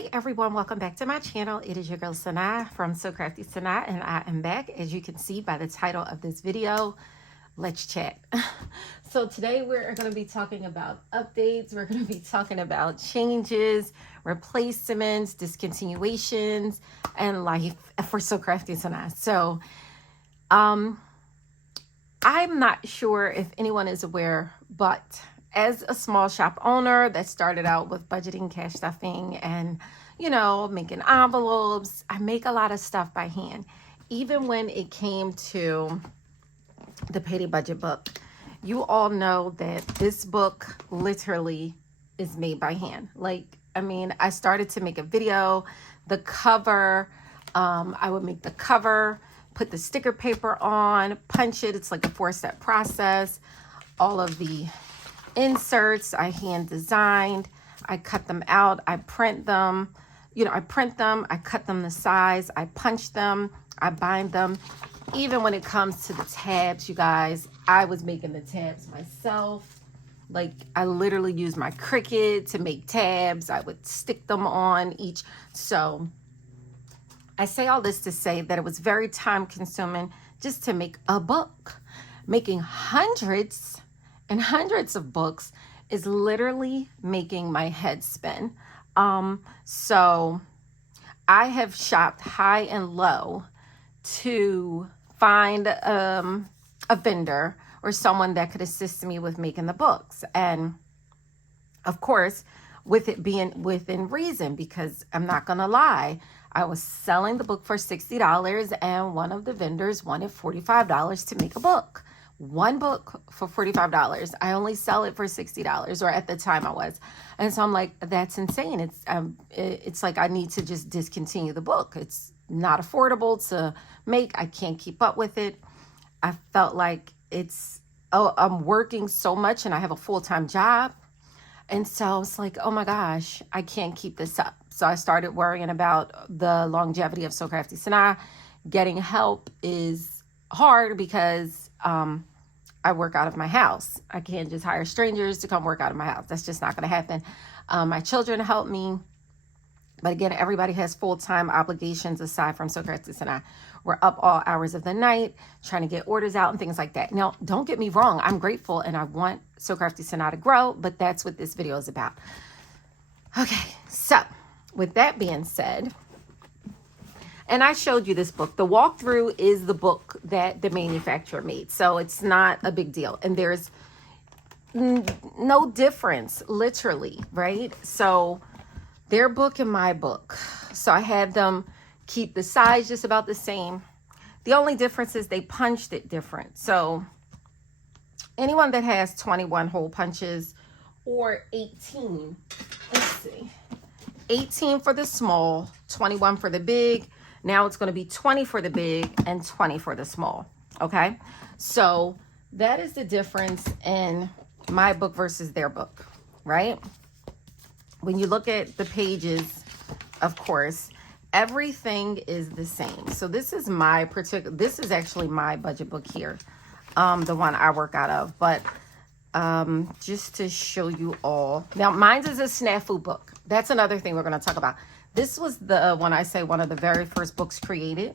Hey everyone, welcome back to my channel. It is your girl Sanaa from Sew Krafty Sanaa, and I am back. As you can see by the title of this video, let's chat. So today we're going to be talking about updates. We're going to be talking about changes, replacements, discontinuations, and life for Sew Krafty Sanaa. So I'm not sure if anyone is aware, but as a small shop owner that started out with budgeting, cash stuffing, and, making envelopes, I make a lot of stuff by hand. Even when it came to the Payday Budget book, you all know that this book literally is made by hand. I started to make a video, the cover, I would make the cover, put the sticker paper on, punch it. It's like a 4-step process. All of the inserts I hand designed. I cut them out. I print them. I cut them the size. I punch them. I bind them. Even when it comes to the tabs, you guys, I was making the tabs myself. I literally used my Cricut to make tabs. I would stick them on each. So I say all this to say that it was very time consuming just to make a book. Making hundreds and hundreds of books is literally making my head spin. So I have shopped high and low to find a vendor or someone that could assist me with making the books. And of course, with it being within reason, because I'm not gonna lie, I was selling the book for $60 and one of the vendors wanted $45 to make a book. One book for $45. I only sell it for $60, or at the time I was. And so I'm like, that's insane. It's like I need to just discontinue the book. It's not affordable to make. I can't keep up with it. I felt like I'm working so much and I have a full-time job. And so it's like, oh my gosh, I can't keep this up. So I started worrying about the longevity of Sew Krafty Sanaa. Getting help is hard because I work out of my house. I can't just hire strangers to come work out of my house. That's just not going to happen. My children help me. But again, everybody has full-time obligations aside from Sew Krafty Sanaa. We're up all hours of the night trying to get orders out and things like that. Now, don't get me wrong. I'm grateful and I want Sew Krafty Sanaa to grow, but that's what this video is about. Okay, so with that being said, and I showed you this book. The walkthrough is the book that the manufacturer made. So it's not a big deal. And there's no difference, literally, right? So their book and my book. So I had them keep the size just about the same. The only difference is they punched it different. So anyone that has 21 hole punches or 18, let's see, 18 for the small, 21 for the big. Now it's going to be 20 for the big and 20 for the small. Okay. So that is the difference in my book versus their book, right? When you look at the pages, of course, everything is the same. So this is this is actually my budget book here. The one I work out of, but just to show you all. Now mine is a snafu book. That's another thing we're going to talk about. This was one of the very first books created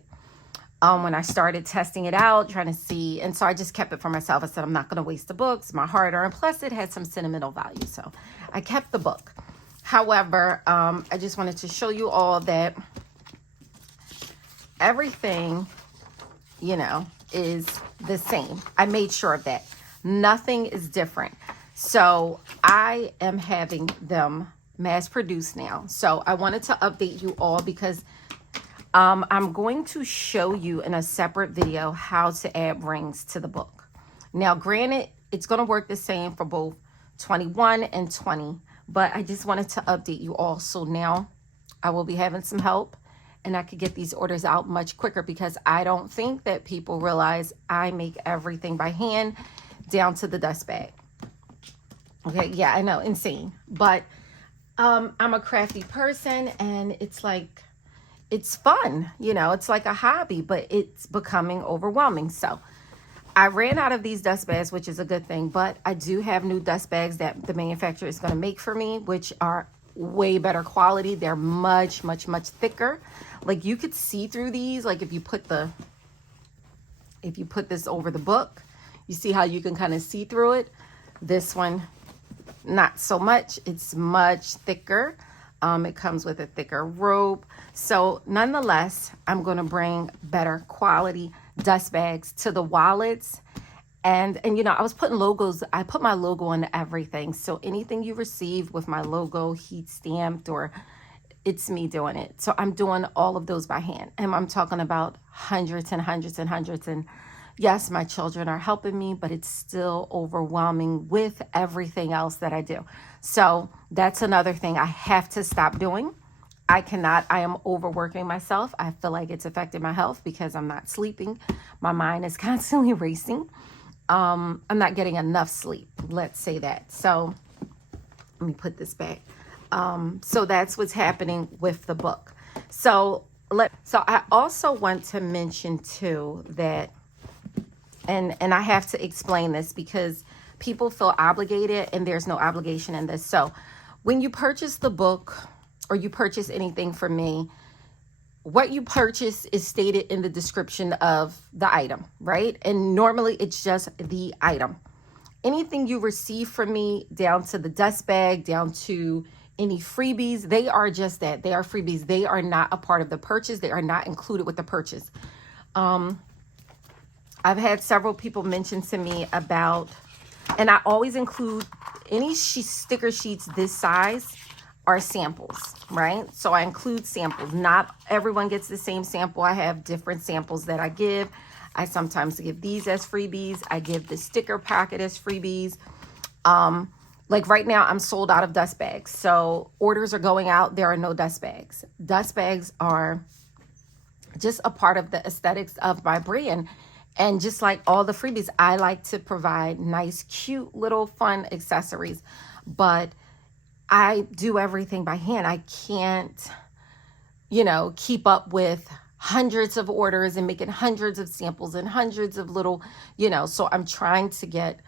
when I started testing it out, trying to see. And so I just kept it for myself. I said, I'm not going to waste the books, my hard-earned. Plus, it had some sentimental value. So I kept the book. However, I just wanted to show you all that everything, is the same. I made sure of that. Nothing is different. So I am having them mass produced now. So I wanted to update you all because I'm going to show you in a separate video how to add rings to the book. Now, granted, it's going to work the same for both 21 and 20, but I just wanted to update you all. So now I will be having some help and I could get these orders out much quicker because I don't think that people realize I make everything by hand down to the dust bag. Okay, yeah, I know, insane. But I'm a crafty person and it's fun, it's like a hobby, but it's becoming overwhelming. So I ran out of these dust bags, which is a good thing, but I do have new dust bags that the manufacturer is going to make for me, which are way better quality. They're much, much, much thicker. Like you could see through these. Like if you put this over the book, you see how you can kind of see through it. This one, not so much. It's much thicker. It comes with a thicker rope. So nonetheless, I'm going to bring better quality dust bags to the wallets. And you know, I was putting logos. I put my logo on everything. So anything you receive with my logo heat stamped, or it's me doing it. So I'm doing all of those by hand. And I'm talking about hundreds and hundreds and hundreds. And yes, my children are helping me, but it's still overwhelming with everything else that I do. So that's another thing I have to stop doing. I am overworking myself. I feel like it's affecting my health because I'm not sleeping. My mind is constantly racing. I'm not getting enough sleep. Let's say that. So let me put this back. So that's what's happening with the book. So I also want to mention too that, and I have to explain this because people feel obligated, and there's no obligation in this. So when you purchase the book or you purchase anything from me, what you purchase is stated in the description of the item, right? And normally it's just the item. Anything you receive from me, down to the dust bag, down to any freebies, they are just that. They are freebies. They are not a part of the purchase. They are not included with the purchase. I've had several people mention to me about, and I always include any sticker sheets this size are samples, right? So I include samples. Not everyone gets the same sample. I have different samples that I give. I sometimes give these as freebies. I give the sticker packet as freebies. Like right now, I'm sold out of dust bags. So orders are going out. There are no dust bags. Dust bags are just a part of the aesthetics of my brand. And just like all the freebies, I like to provide nice, cute, little fun accessories. But I do everything by hand. I can't, keep up with hundreds of orders and making hundreds of samples and hundreds of little, so I'm trying to get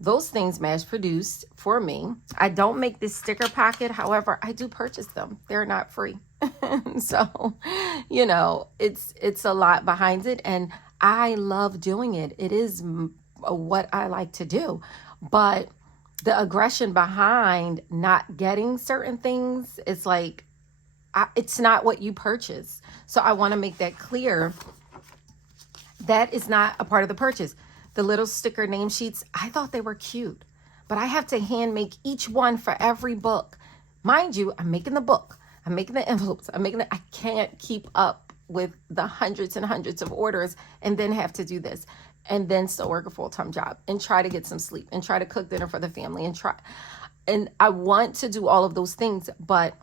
those things mass produced for me. I don't make this sticker pocket. However, I do purchase them. They're not free. So, it's a lot behind it, and I love doing it. It is what I like to do. But the aggression behind not getting certain things is like, it's not what you purchase. So I want to make that clear. That is not a part of the purchase. The little sticker name sheets, I thought they were cute, but I have to hand make each one for every book. Mind you, I'm making the book. I'm making the envelopes. I can't keep up with the hundreds and hundreds of orders and then have to do this. And then still work a full-time job and try to get some sleep and try to cook dinner for the family and I want to do all of those things, but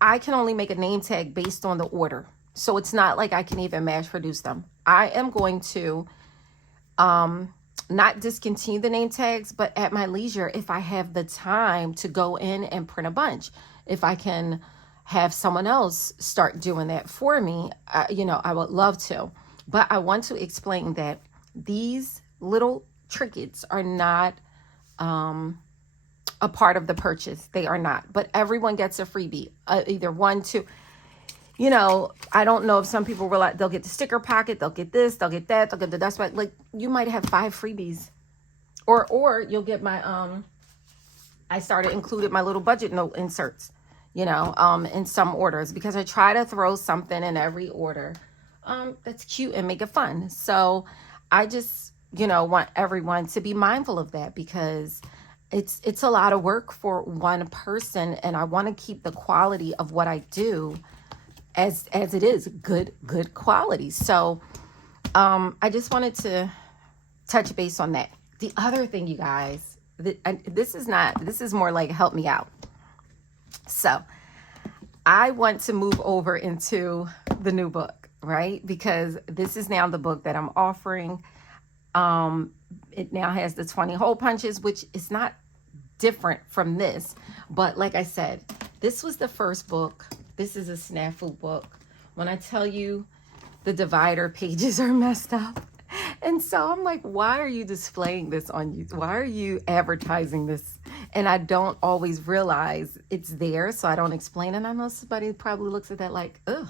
I can only make a name tag based on the order. So it's not like I can even mass produce them. I am going to not discontinue the name tags, but at my leisure, if I have the time to go in and print a bunch, if I can have someone else start doing that for me, I would love to. But I want to explain that these little trinkets are not a part of the purchase. They are not. But everyone gets a freebie, either 1, 2. I don't know if some people realize they'll get the sticker pocket, they'll get this, they'll get that, they'll get the dust bag. Like you might have 5 freebies, or you'll get my I started included my little budget note inserts, in some orders, because I try to throw something in every order that's cute and make it fun. So I just, want everyone to be mindful of that, because it's a lot of work for one person, and I want to keep the quality of what I do as it is good quality. So I just wanted to touch base on that. The other thing, you guys, this is more like help me out. So I want to move over into the new book, right? Because this is now the book that I'm offering. It now has the 20 hole punches, which is not different from this. But like I said, this was the first book. This is a snafu book. When I tell you the divider pages are messed up. And so I'm like, why are you displaying this on YouTube? Why are you advertising this and I don't always realize it's there, so I don't explain it. And I know somebody probably looks at that like, ugh,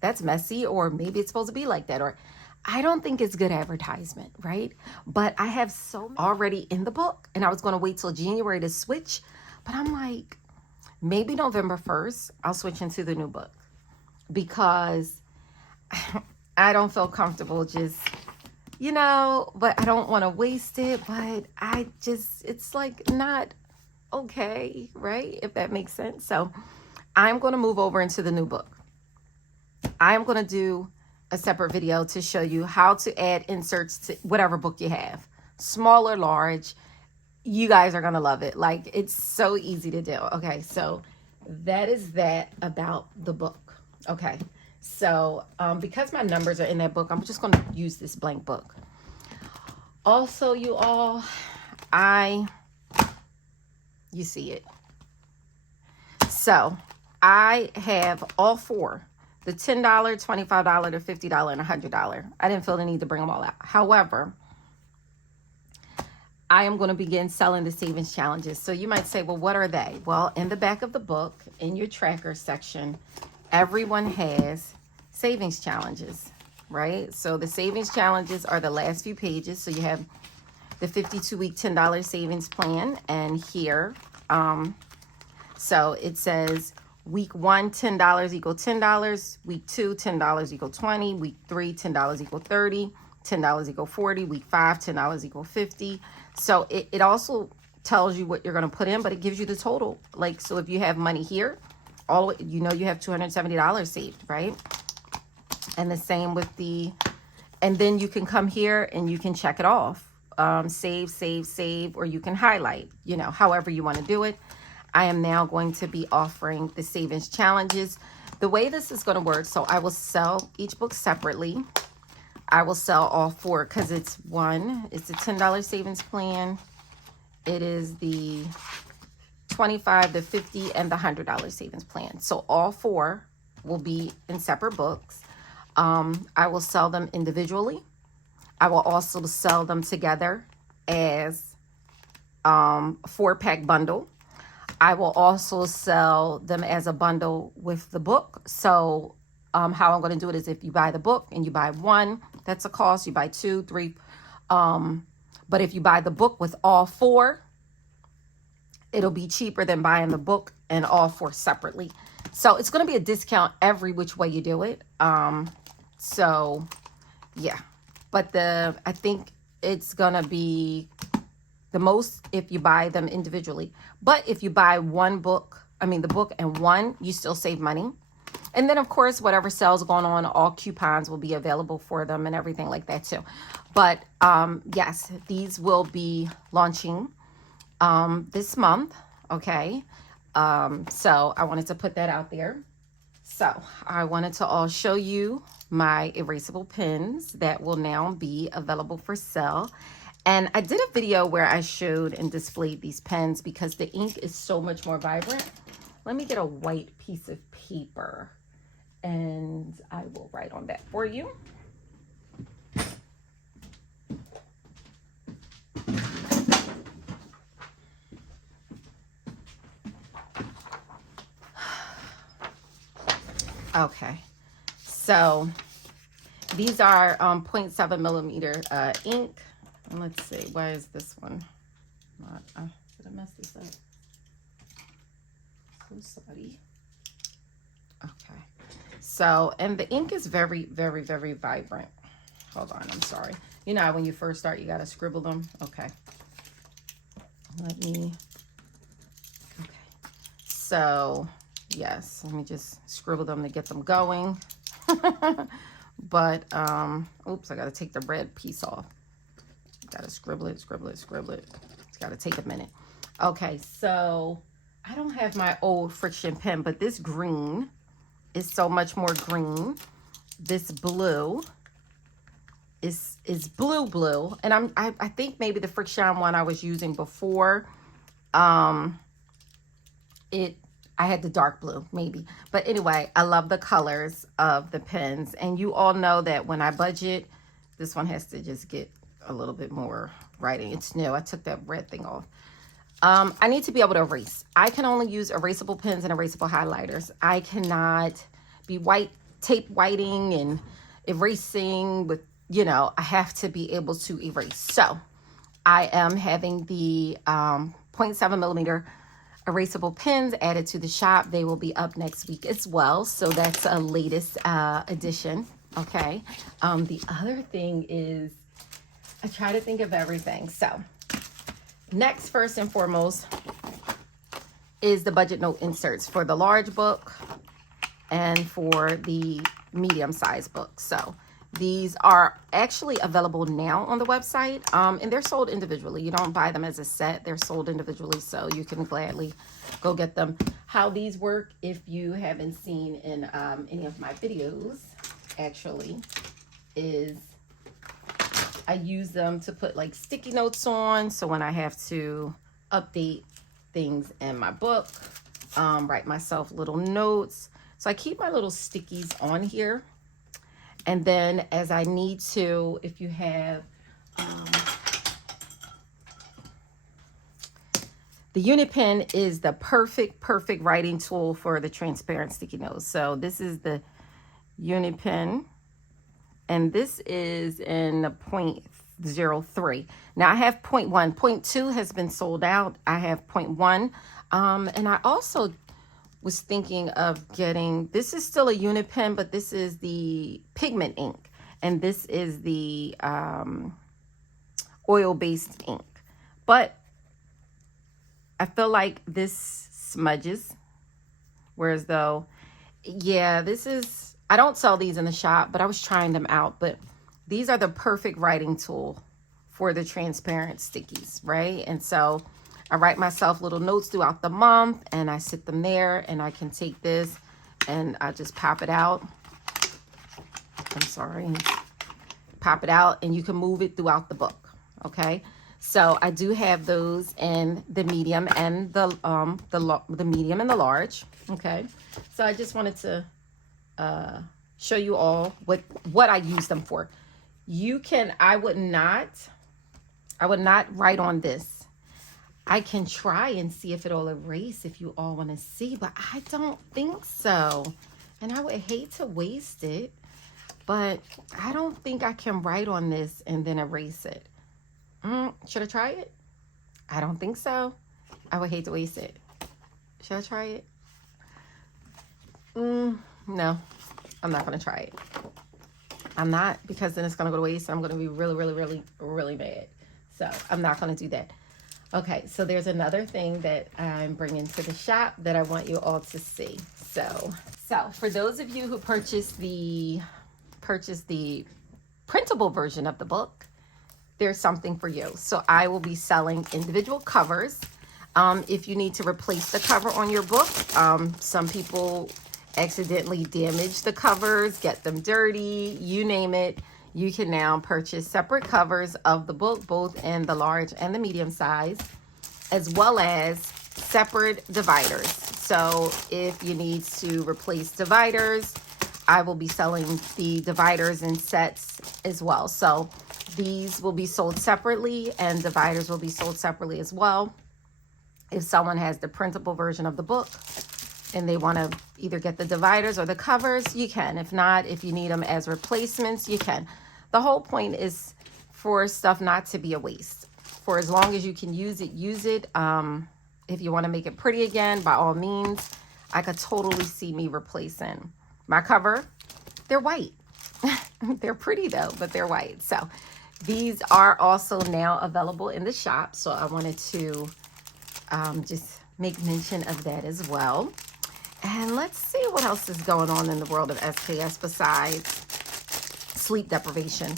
that's messy, or maybe it's supposed to be like that, or I don't think it's good advertisement, right? But I have so many already in the book, and I was going to wait till January to switch, but I'm like, maybe November 1st, I'll switch into the new book, because I don't feel comfortable just, but I don't want to waste it, but it's like not okay, right? If that makes sense. So I'm going to move over into the new book. I'm going to do a separate video to show you how to add inserts to whatever book you have, small or large. You guys are going to love it. Like, it's so easy to do. Okay, so that is that about the book. Okay, so because my numbers are in that book, I'm just going to use this blank book. Also, you all, you see it. So I have all four. The $10, $25, the $50, and $100. I didn't feel the need to bring them all out. However, I am going to begin selling the savings challenges. So you might say, well, what are they? Well, in the back of the book, in your tracker section, everyone has savings challenges, right? So the savings challenges are the last few pages. So you have the 52-week $10 savings plan. And here, so it says, week 1, $10 equal $10. Week 2, $10 equal 20. Week 3, $10 equal 30. $10 equal 40. Week 5, $10 equal 50. So it also tells you what you're going to put in, but it gives you the total. Like, so if you have money here, you have $270 saved, right? And the same with and then you can come here and you can check it off. Save, or you can highlight, however you want to do it. I am now going to be offering the savings challenges. The way this is going to work, so I will sell each book separately. I will sell all four because it's a $10 savings plan. It is the $25, the $50, and the $100 savings plan. So all four will be in separate books. I will sell them individually. I will also sell them together as a 4-pack bundle. I will also sell them as a bundle with the book. So how I'm going to do it is, if you buy the book and you buy one, that's a cost. You buy 2, 3. But if you buy the book with all four, it'll be cheaper than buying the book and all four separately. So it's going to be a discount every which way you do it. So yeah, but I think it's going to be the most if you buy them individually. But if you buy the book and one, you still save money. And then, of course, whatever sales going on, all coupons will be available for them and everything like that too. But yes, these will be launching this month. Okay. So I wanted to put that out there. So I wanted to all show you my erasable pens that will now be available for sale. And I did a video where I showed and displayed these pens because the ink is so much more vibrant. Let me get a white piece of paper and I will write on that for you. Okay, so these are 0.7 millimeter ink. And let's see, why is this one not, did I mess this up? So sorry. Okay, so, and the ink is very, very, very vibrant. Hold on, I'm sorry. You know, when you first start, you got to scribble them. Okay, okay, so yes, let me just scribble them to get them going. But oops, I got to take the red piece off. Got to scribble it. It's got to take a minute. Okay, so I don't have my old friction pen, but this green is so much more green. This blue is blue, and I think maybe the Friction one I was using before, I had the dark blue maybe. But anyway, I love the colors of the pens, and you all know that when I budget, this one has to just get a little bit more writing. It's new. I took that red thing off. I need to be able to erase. I can only use erasable pens and erasable highlighters. I cannot be tape whiting and erasing with, I have to be able to erase. So I am having the 0.7 millimeter erasable pens added to the shop. They will be up next week as well. So that's a latest addition. Okay. The other thing is I try to think of everything. So next, first and foremost, is the budget note inserts for the large book and for the medium size book. So these are actually available now on the website, and they're sold individually. You don't buy them as a set. They're sold individually, so you can gladly go get them. How these work, if you haven't seen in any of my videos, actually, is I use them to put like sticky notes on. So when I have to update things in my book, write myself little notes. So I keep my little stickies on here. And then as I need to, if you have the unit pen is the perfect writing tool for the transparent sticky notes. So this is the unit pen, and this is in the 0.03. Now I have 0.1. 0.2 has been sold out. I have 0.1. And I also was thinking of getting, this is still a unit pen, but this is the pigment ink. And this is the oil-based ink. But I feel like this smudges. Whereas though, yeah, this is, I don't sell these in the shop, but I was trying them out. But these are the perfect writing tool for the transparent stickies, right? And so I write myself little notes throughout the month and I sit them there, and I can take this and I just pop it out. I'm sorry. Pop it out and you can move it throughout the book. Okay. So I do have those in the medium and the medium and the large. Okay. So I just wanted to show you all what I use them for. You can, I would not write on this. I can try and see if it'll erase if you all want to see, but I don't think so. And I would hate to waste it, but I don't think I can write on this and then erase it. Should I try it? I don't think so. I would hate to waste it. Should I try it? No, I'm not going to try it. I'm not, because then it's going to go to waste. I'm going to be really mad. So I'm not going to do that. Okay, so there's another thing that I'm bringing to the shop that I want you all to see. So for those of you who purchased the printable version of the book, there's something for you. So I will be selling individual covers. If you need to replace the cover on your book, some people accidentally damage the covers, get them dirty, you name it. You can now purchase separate covers of the book, both in the large and the medium size, as well as separate dividers. So if you need to replace dividers, I will be selling the dividers in sets as well. So these will be sold separately and dividers will be sold separately as well. If someone has the printable version of the book and they want to either get the dividers or the covers, you can. If not, if you need them as replacements, you can. The whole point is for stuff not to be a waste. For as long as you can use it, use it. If you want to make it pretty again, by all means. I could totally see me replacing my cover. They're white. They're pretty though, but they're white. So these are also now available in the shop. So I wanted to just make mention of that as well. And let's see what else is going on in the world of SKS besides sleep deprivation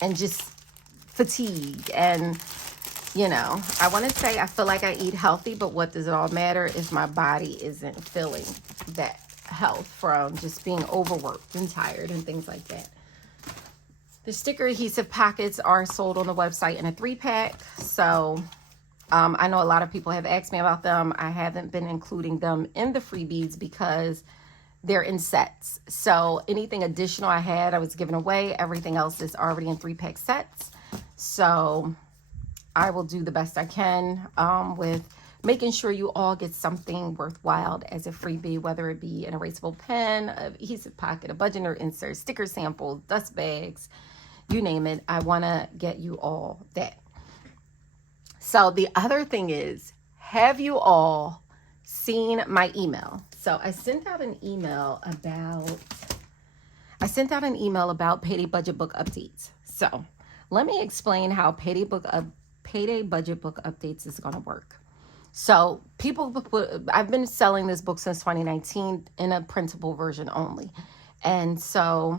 and just fatigue. And I want to say I feel like I eat healthy, but what does it all matter if my body isn't feeling that health from just being overworked and tired and things like that. The sticker adhesive packets are sold on the website in a 3-pack. So I know a lot of people have asked me about them. I haven't been including them in the freebies because they're in sets. So anything additional I had, I was giving away. Everything else is already in 3-pack sets. So I will do the best I can with making sure you all get something worthwhile as a freebie, whether it be an erasable pen, an adhesive pocket, a budget or insert, sticker samples, dust bags, you name it. I want to get you all that. So the other thing is, have you all seen my email? So I sent out an email about payday budget book updates. So let me explain how payday budget book updates is going to work. So I've been selling this book since 2019 in a printable version only. And so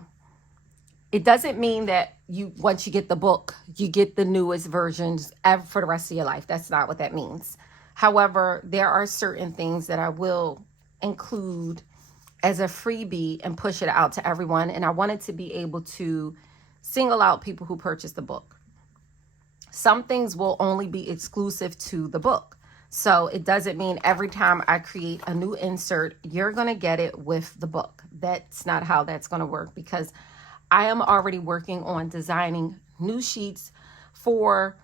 it doesn't mean that once you get the book, you get the newest versions for the rest of your life. That's not what that means. However, there are certain things that I will include as a freebie and push it out to everyone. And I wanted to be able to single out people who purchase the book. Some things will only be exclusive to the book. So it doesn't mean every time I create a new insert, you're going to get it with the book. That's not how that's going to work, because I am already working on designing new sheets for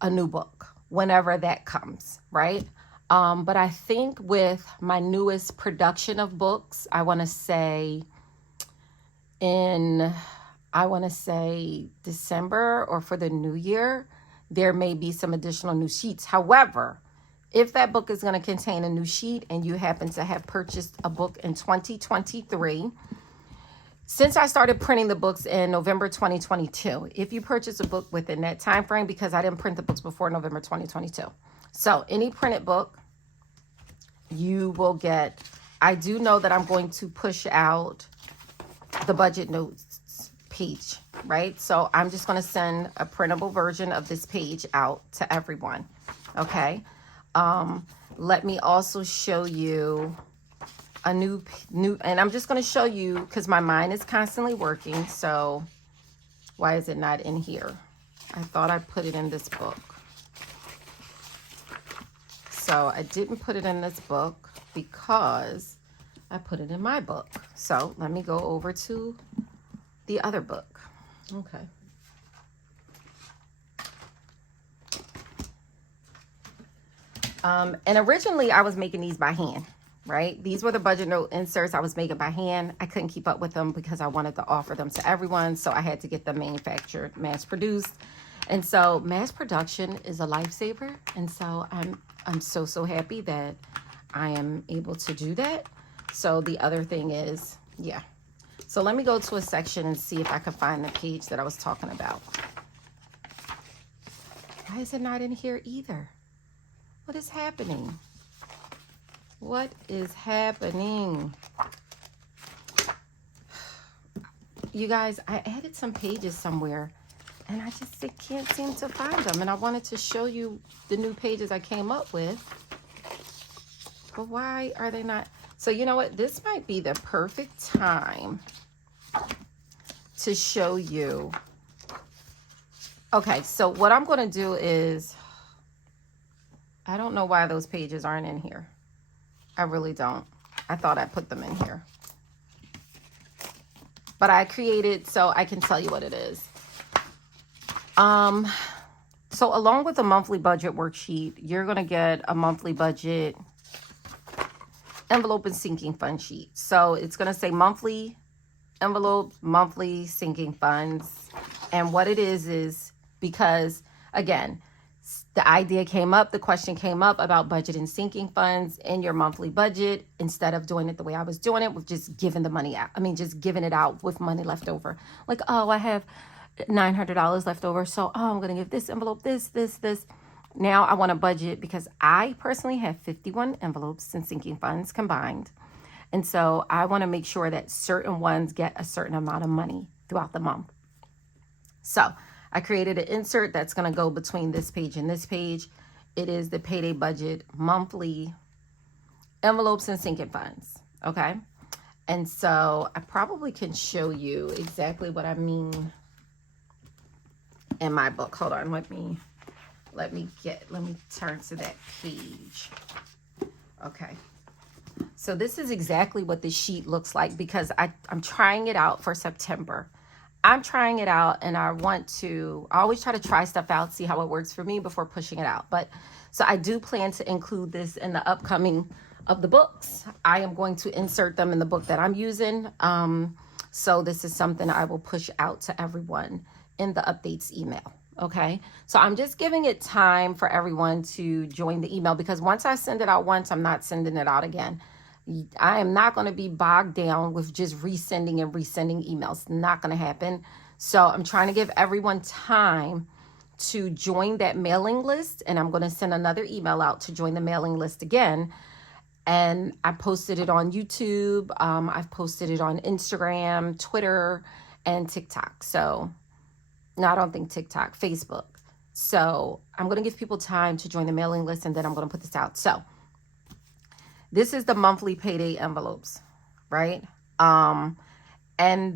a new book whenever that comes, right? But I think with my newest production of books, I want to say December or for the new year, there may be some additional new sheets. However, if that book is going to contain a new sheet and you happen to have purchased a book in 2023, since I started printing the books in November 2022, if you purchase a book within that time frame, because I didn't print the books before November 2022. So any printed book, you will get. I do know that I'm going to push out the budget notes page, right? So I'm just going to send a printable version of this page out to everyone, okay? Let me also show you a new, and I'm just going to show you because my mind is constantly working. So why is it not in here? I thought I put it in this book. So I didn't put it in this book because I put it in my book. So let me go over to the other book. Okay. And originally I was making these by hand, right? These were the budget note inserts I was making by hand. I couldn't keep up with them because I wanted to offer them to everyone. So I had to get them manufactured, mass produced. And so mass production is a lifesaver. And so I'm so happy that I am able to do that. So the other thing is, yeah. So let me go to a section and see if I can find the page that I was talking about. Why is it not in here either? What is happening? What is happening? You guys, I added some pages somewhere and I can't seem to find them. And I wanted to show you the new pages I came up with. But why are they not? So you know what? This might be the perfect time to show you. Okay, so what I'm going to do is, I don't know why those pages aren't in here. I really don't. I thought I put them in here. But I created, so I can tell you what it is. So along with the monthly budget worksheet, you're going to get a monthly budget envelope and sinking fund sheet. So it's going to say monthly envelope, monthly sinking funds. And what it is because, again, the idea came up, the question came up about budget and sinking funds in your monthly budget, instead of doing it the way I was doing it with just giving the money out. I mean, just giving it out with money left over. Like, oh, I have $900 left over. So, I'm going to give this envelope, this. Now I want to budget because I personally have 51 envelopes and sinking funds combined. And so I want to make sure that certain ones get a certain amount of money throughout the month. So I created an insert that's going to go between this page and this page. It is the payday budget monthly envelopes and sinking funds. Okay. And so I probably can show you exactly what I mean in my book. Hold on. Let me turn to that page. Okay. So this is exactly what the sheet looks like because I'm trying it out for September. I'm trying it out, and I always try to try stuff out, see how it works for me before pushing it out. But so I do plan to include this in the upcoming of the books. I am going to insert them in the book that I'm using. So this is something I will push out to everyone in the updates email. Okay, so I'm just giving it time for everyone to join the email, because once I send it out once, I'm not sending it out again. I am not going to be bogged down with just resending and resending emails. Not going to happen. So I'm trying to give everyone time to join that mailing list, and I'm going to send another email out to join the mailing list again. And I posted it on YouTube. I've posted it on Instagram, Twitter, and TikTok. So no, I don't think TikTok, Facebook. So I'm going to give people time to join the mailing list, and then I'm going to put this out. So this is the monthly payday envelopes, right? And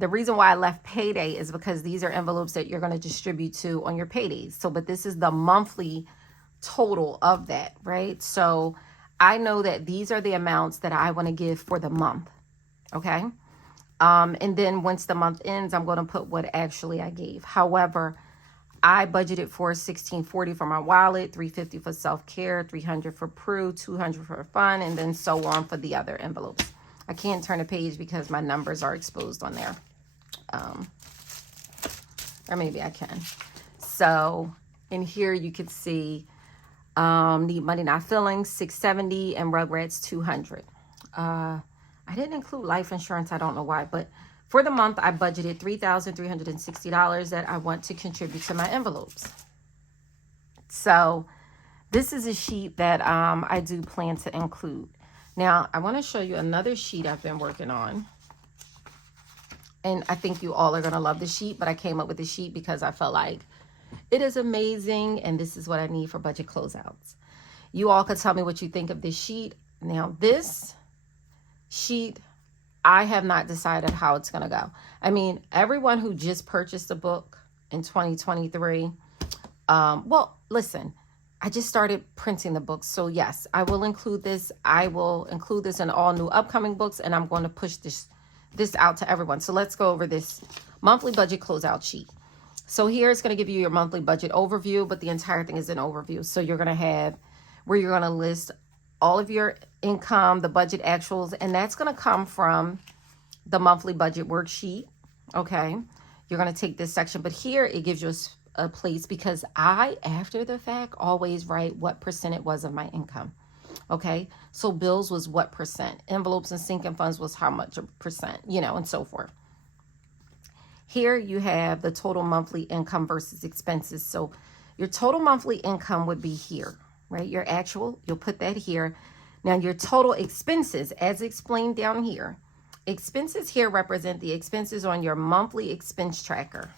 the reason why I left payday is because these are envelopes that you're going to distribute to on your paydays. So, but this is the monthly total of that, right? So I know that these are the amounts that I want to give for the month, okay? And then once the month ends, I'm going to put what actually I gave. However, I budgeted for $16.40 for my wallet, $3.50 for self-care, $300 for Prue, $200 for fun, and then so on for the other envelopes. I can't turn a page because my numbers are exposed on there. Or maybe I can. So in here you can see Need Money Not Feelings, $670, and Rugrats, $200. I didn't include life insurance. I don't know why, but for the month, I budgeted $3,360 that I want to contribute to my envelopes. So this is a sheet that I do plan to include. Now, I want to show you another sheet I've been working on. And I think you all are going to love the sheet, but I came up with the sheet because I felt like it is amazing, and this is what I need for budget closeouts. You all could tell me what you think of this sheet. Now, this sheet, I have not decided how it's going to go. I mean, everyone who just purchased a book in 2023, well, listen, I just started printing the books. So yes, I will include this. I will include this in all new upcoming books, and I'm going to push this out to everyone. So let's go over this monthly budget closeout sheet. So here it's going to give you your monthly budget overview, but the entire thing is an overview. So you're going to have where you're going to list all of your income, the budget actuals, and that's going to come from the monthly budget worksheet. Okay, you're going to take this section, but here it gives you a place, because I, after the fact, always write what percent it was of my income. Okay, so bills was what percent, envelopes and sinking funds was how much a percent, you know, and so forth. Here you have the total monthly income versus expenses. So your total monthly income would be here, right? Your actual, you'll put that here. Now your total expenses, as explained down here, expenses here represent the expenses on your monthly expense tracker.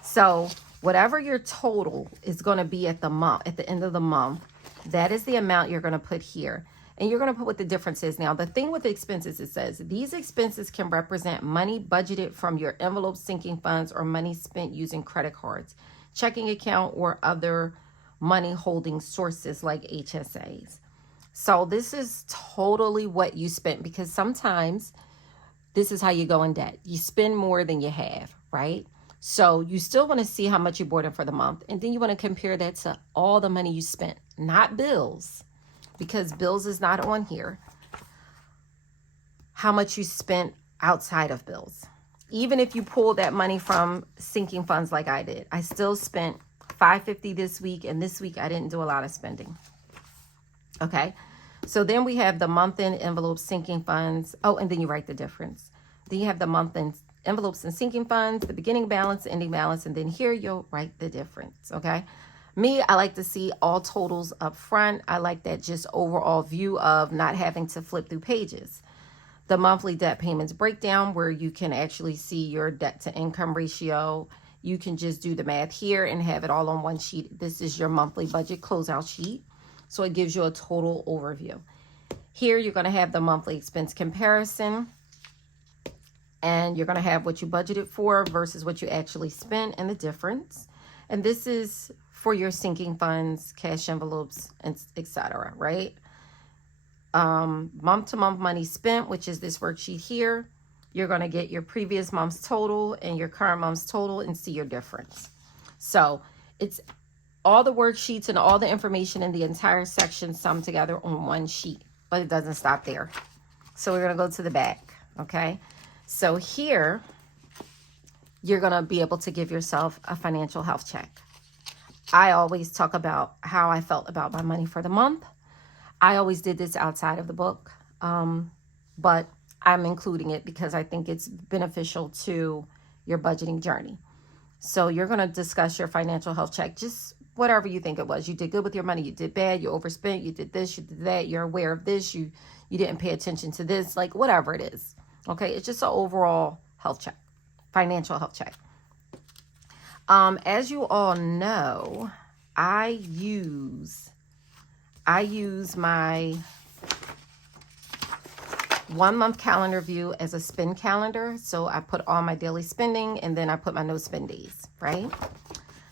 So whatever your total is going to be at the end of the month, that is the amount you're going to put here. And you're going to put what the difference is. Now, the thing with the expenses, it says these expenses can represent money budgeted from your envelope sinking funds or money spent using credit cards, checking account, or other money holding sources like HSAs. So this is totally what you spent, because sometimes this is how you go in debt. You spend more than you have, right? So you still want to see how much you brought in for the month. And then you want to compare that to all the money you spent, not bills, because bills is not on here. How much you spent outside of bills. Even if you pull that money from sinking funds like I did, I still spent $550 this week, and this week I didn't do a lot of spending. Okay, so then we have the month-end envelope sinking funds. Oh, and then you write the difference. Then you have the month-end envelopes and sinking funds, the beginning balance, ending balance, and then here you'll write the difference. Okay. Me, I like to see all totals up front. I like that just overall view of not having to flip through pages. The monthly debt payments breakdown, where you can actually see your debt to income ratio. You can just do the math here and have it all on one sheet. This is your monthly budget closeout sheet. So it gives you a total overview. Here you're going to have the monthly expense comparison. And you're going to have what you budgeted for versus what you actually spent and the difference. And this is for your sinking funds, cash envelopes, and etc., right? Month to month money spent, which is this worksheet here. you're going to get your previous month's total and your current month's total and see your difference. So it's all the worksheets and all the information in the entire section summed together on one sheet, but it doesn't stop there. So we're going to go to the back, okay? So here, you're going to be able to give yourself a financial health check. I always talk about how I felt about my money for the month. I always did this outside of the book, but I'm including it because I think it's beneficial to your budgeting journey. So you're going to discuss your financial health check, just whatever you think it was. You did good with your money, you did bad, you overspent, you did this, you did that, you're aware of this, you didn't pay attention to this, like whatever it is. Okay, it's just an overall health check, financial health check. As you all know, I use my 1 month calendar view as a spend calendar. So I put all my daily spending and then I put my no spend days, right?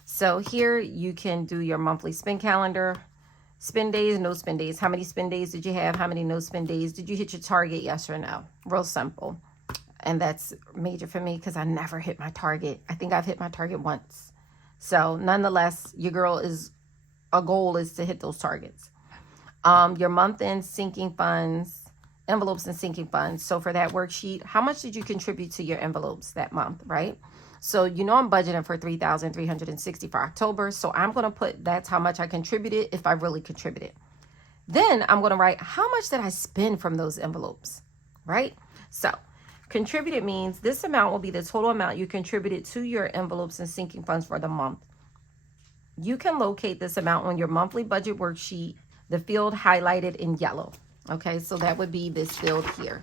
So here you can do your monthly spend calendar, spend days, no spend days. How many spend days did you have? How many no spend days? Did you hit your target? Yes or no? Real simple. And that's major for me because I never hit my target. I think I've hit my target once. So nonetheless, your goal is to hit those targets. Your month-end sinking funds, envelopes and sinking funds. So for that worksheet, how much did you contribute to your envelopes that month, right? So you know I'm budgeting for $3,360 for October. So I'm going to put that's how much I contributed if I really contributed. Then I'm going to write how much did I spend from those envelopes, right? So contributed means this amount will be the total amount you contributed to your envelopes and sinking funds for the month. You can locate this amount on your monthly budget worksheet, the field highlighted in yellow. Okay, so that would be this field here.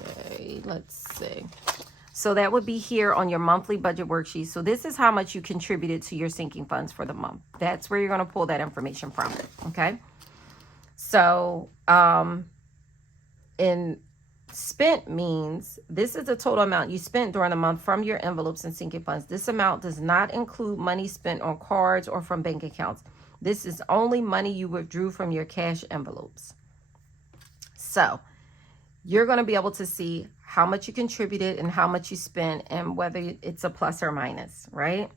Okay, let's see. So that would be here on your monthly budget worksheet. So this is how much you contributed to your sinking funds for the month. That's where you're going to pull that information from. Okay, so in spent means this is the total amount you spent during the month from your envelopes and sinking funds. This amount does not include money spent on cards or from bank accounts. This is only money you withdrew from your cash envelopes. So you're going to be able to see how much you contributed and how much you spent and whether it's a plus or minus, right?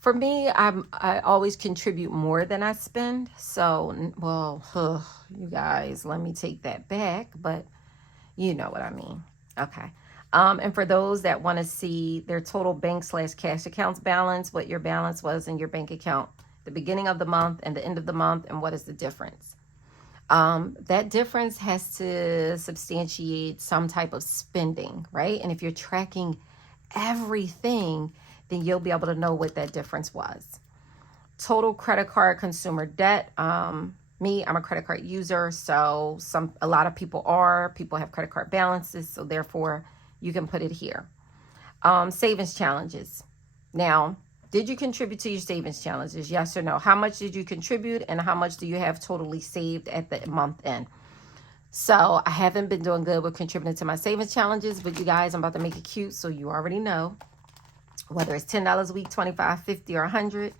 For me, I always contribute more than I spend. So, well, you guys, let me take that back, but you know what I mean. Okay. And for those that want to see their total bank/cash accounts balance, what your balance was in your bank account, the beginning of the month and the end of the month, and what is the difference? That difference has to substantiate some type of spending, right? And if you're tracking everything, then you'll be able to know what that difference was. Total credit card consumer debt. Me, I'm a credit card user, so a lot of people have credit card balances, so therefore you can put it here. Savings challenges. Now, did you contribute to your savings challenges? Yes or no? How much did you contribute and how much do you have totally saved at the month end? So I haven't been doing good with contributing to my savings challenges, but you guys, I'm about to make it cute, so you already know. Whether it's $10 a week, $25, $50, or $100,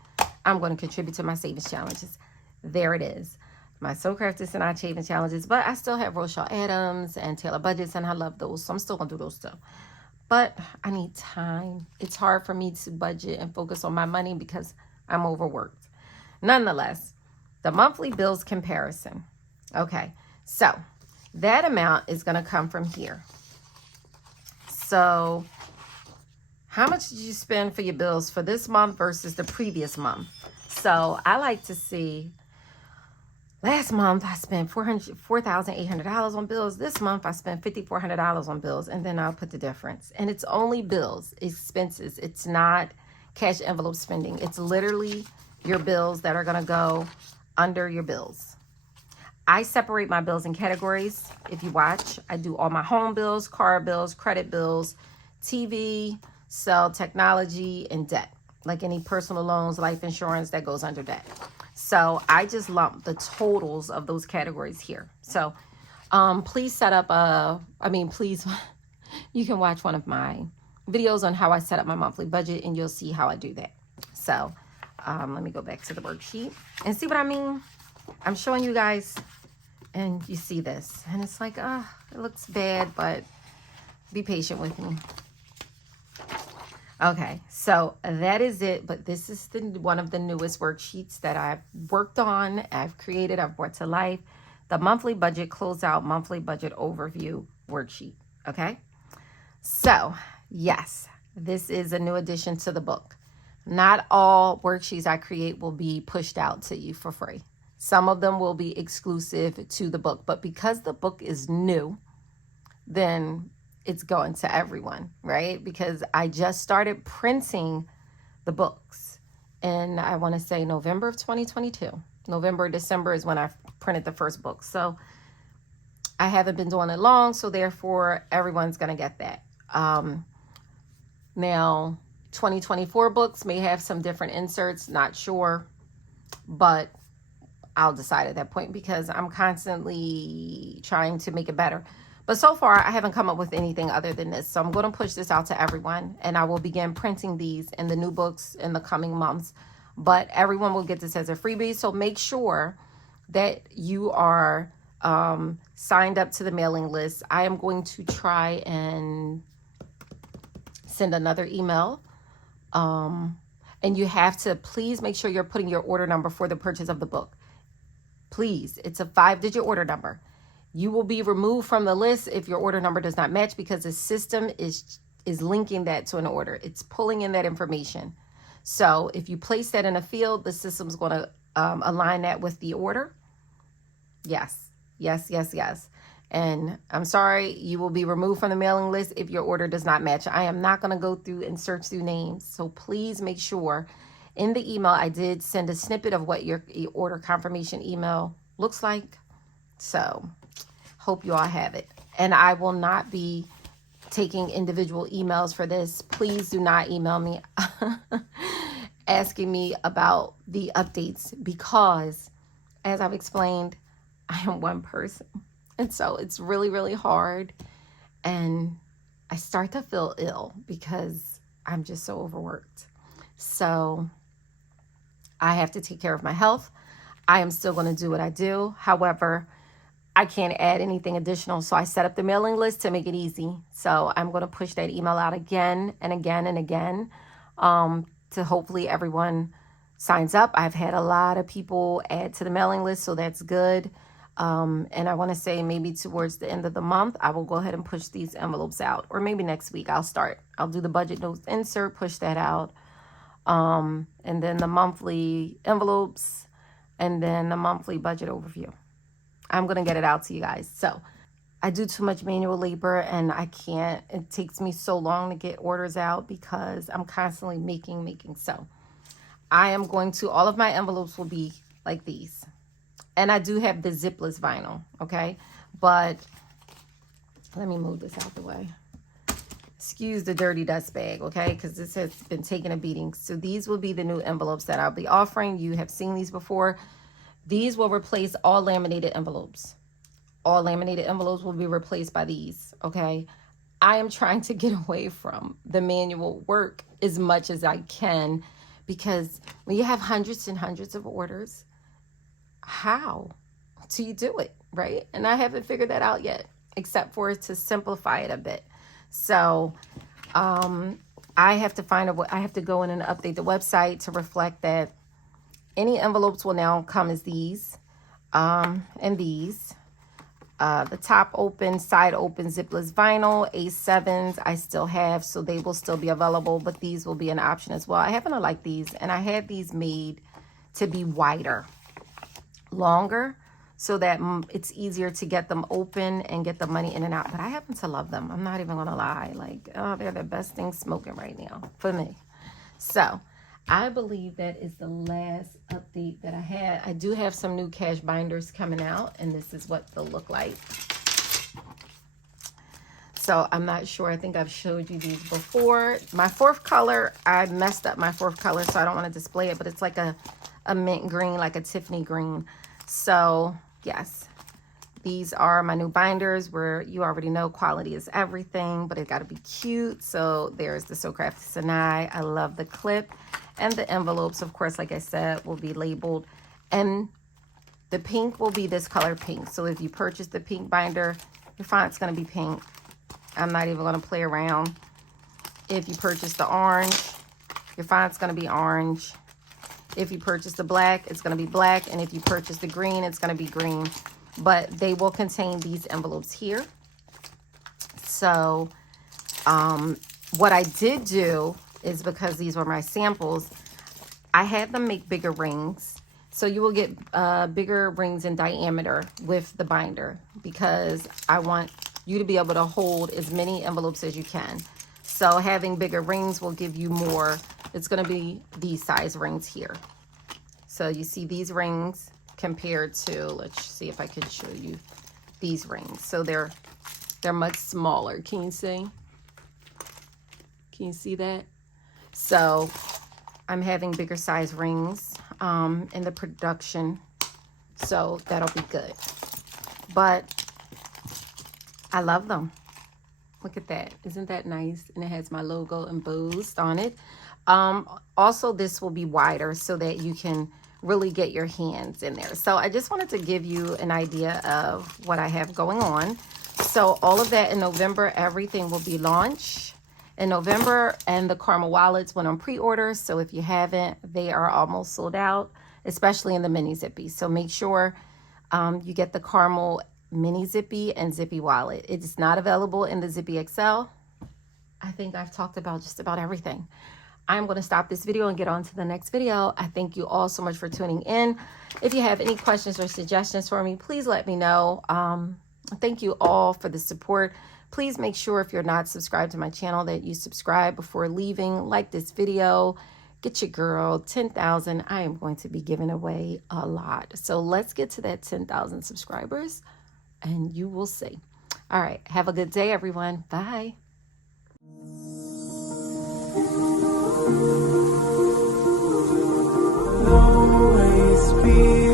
I'm going to contribute to my savings challenges. There it is. My Sew Krafty Sanaa savings challenges, but I still have Rochelle Adams and Taylor Budgets, and I love those, so I'm still going to do those too. But I need time. It's hard for me to budget and focus on my money because I'm overworked. Nonetheless, the monthly bills comparison. Okay, so that amount is going to come from here. So how much did you spend for your bills for this month versus the previous month? So I like to see, last month I spent $4,800 on bills. This month I spent $5,400 on bills, and then I'll put the difference. And it's only bills, expenses. It's not cash envelope spending. It's literally your bills that are going to go under your bills. I separate my bills in categories. If you watch, I do all my home bills, car bills, credit bills, TV, cell, technology, and debt. Like any personal loans, life insurance, that goes under debt. So I just lump the totals of those categories here. So please set up please, you can watch one of my videos on how I set up my monthly budget and you'll see how I do that. So let me go back to the worksheet and see what I mean. I'm showing you guys and you see this, and it's like, it looks bad, but be patient with me. Okay, so that is it, but this is one of the newest worksheets that I've worked on, I've created, I've brought to life. The monthly budget closeout, monthly budget overview worksheet, okay? So, yes, this is a new addition to the book. Not all worksheets I create will be pushed out to you for free. Some of them will be exclusive to the book, but because the book is new, then it's going to everyone, right? Because I just started printing the books in, I want to say, November of 2022. November, December is when I printed the first book. So I haven't been doing it long, so therefore everyone's going to get that. Now, 2024 books may have some different inserts, not sure, but I'll decide at that point because I'm constantly trying to make it better. But so far, I haven't come up with anything other than this. So I'm going to push this out to everyone, and I will begin printing these in the new books in the coming months. But everyone will get this as a freebie. So make sure that you are signed up to the mailing list. I am going to try and send another email. And you have to please make sure you're putting your order number for the purchase of the book. Please, it's a 5-digit order number. You will be removed from the list if your order number does not match because the system is linking that to an order. It's pulling in that information. So if you place that in a field, the system's going to align that with the order. Yes, yes, yes, yes. And I'm sorry, you will be removed from the mailing list if your order does not match. I am not going to go through and search through names. So please make sure in the email I did send a snippet of what your order confirmation email looks like. So hope you all have it. And I will not be taking individual emails for this. Please do not email me asking me about the updates because, as I've explained, I am one person. And so it's really, really hard. And I start to feel ill because I'm just so overworked. So I have to take care of my health. I am still going to do what I do. However, I can't add anything additional. So I set up the mailing list to make it easy. So I'm going to push that email out again and again and again to hopefully everyone signs up. I've had a lot of people add to the mailing list, so that's good. And I want to say maybe towards the end of the month, I will go ahead and push these envelopes out. Or maybe next week I'll do the budget notes insert, push that out. And then the monthly envelopes and then the monthly budget overview. I'm going to get it out to you guys. So I do too much manual labor and I can't. It takes me so long to get orders out because I'm constantly making. So I am going to, all of my envelopes will be like these. And I do have the zipless vinyl, okay? But let me move this out the way. Excuse the dirty dust bag, okay? Because this has been taking a beating. So these will be the new envelopes that I'll be offering. You have seen these before. These will replace all laminated envelopes. All laminated envelopes will be replaced by these, okay? I am trying to get away from the manual work as much as I can because when you have hundreds and hundreds of orders, how do you do it, right? And I haven't figured that out yet, except for to simplify it a bit. So I have to I have to go in and update the website to reflect that any envelopes will now come as these and these. The top open, side open, zipless vinyl, A7s I still have, so they will still be available, but these will be an option as well. I happen to like these, and I had these made to be wider, longer, so that it's easier to get them open and get the money in and out. But I happen to love them. I'm not even going to lie. Like, oh, they're the best thing smoking right now for me. So I believe that is the last update that I had. I do have some new cash binders coming out, and this is what they'll look like. So I'm not sure. I think I've showed you these before. My fourth color, I messed up my fourth color, so I don't want to display it, but it's like a mint green, like a Tiffany green. So yes, these are my new binders where you already know quality is everything, but it got to be cute. So there's the Sew Krafty Sanaa. I love the clip. And the envelopes, of course, like I said, will be labeled. And The pink will be this color pink. So if you purchase the pink binder, your font's going to be pink. I'm not even going to play around. If you purchase the orange, your font's going to be orange. If you purchase the black, it's going to be black. And if you purchase the green, it's going to be green. But they will contain these envelopes here. So what I did do is, because these were my samples, I had them make bigger rings. So you will get bigger rings in diameter with the binder, because I want you to be able to hold as many envelopes as you can. So having bigger rings will give you more. It's going to be these size rings here. So you see these rings compared to, let's see if I can show you these rings. So they're much smaller. Can you see? Can you see that? So I'm having bigger size rings in the production. So that'll be good. But I love them. Look at that. Isn't that nice? And it has my logo embossed on it. Also, this will be wider so that you can really get your hands in there. So I just wanted to give you an idea of what I have going on. So all of that in November, everything will be launched in November, and the caramel wallets went on pre-order. So if you haven't, they are almost sold out, especially in the mini zippy. So make sure you get the caramel mini zippy and zippy wallet. It's not available in the Zippy XL. I think I've talked about just about everything. I'm going to stop this video and get on to the next video. I thank you all so much for tuning in. If you have any questions or suggestions for me, please let me know. Thank you all for the support. Please make sure, if you're not subscribed to my channel, that you subscribe before leaving. Like this video. Get your girl 10,000. I am going to be giving away a lot. So let's get to that 10,000 subscribers, and you will see. All right. Have a good day, everyone. Bye. Always be